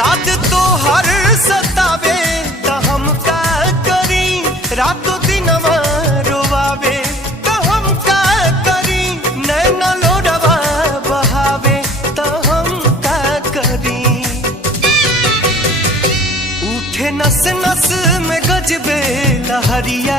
याद तो हर सतावे तो हम का करी, रातों दिन रोवावे तो हम का करी, नैना लोडवा बहावे तो हम का करी। उठे नस नस में गजबे लहरिया